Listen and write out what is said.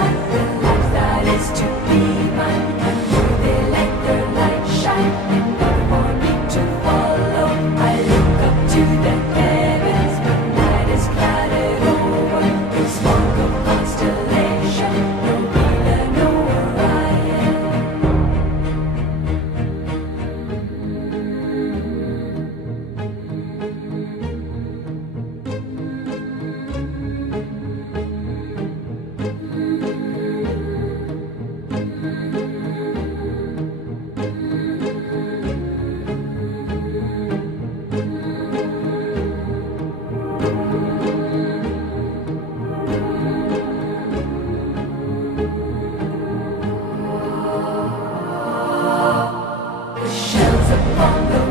start the life that is to be mine. Will they let their light shine enough for me to follow? I look up to the heavens, but night is clouded over. No smoke of constellation, no Vela, no Orion. The shells upon the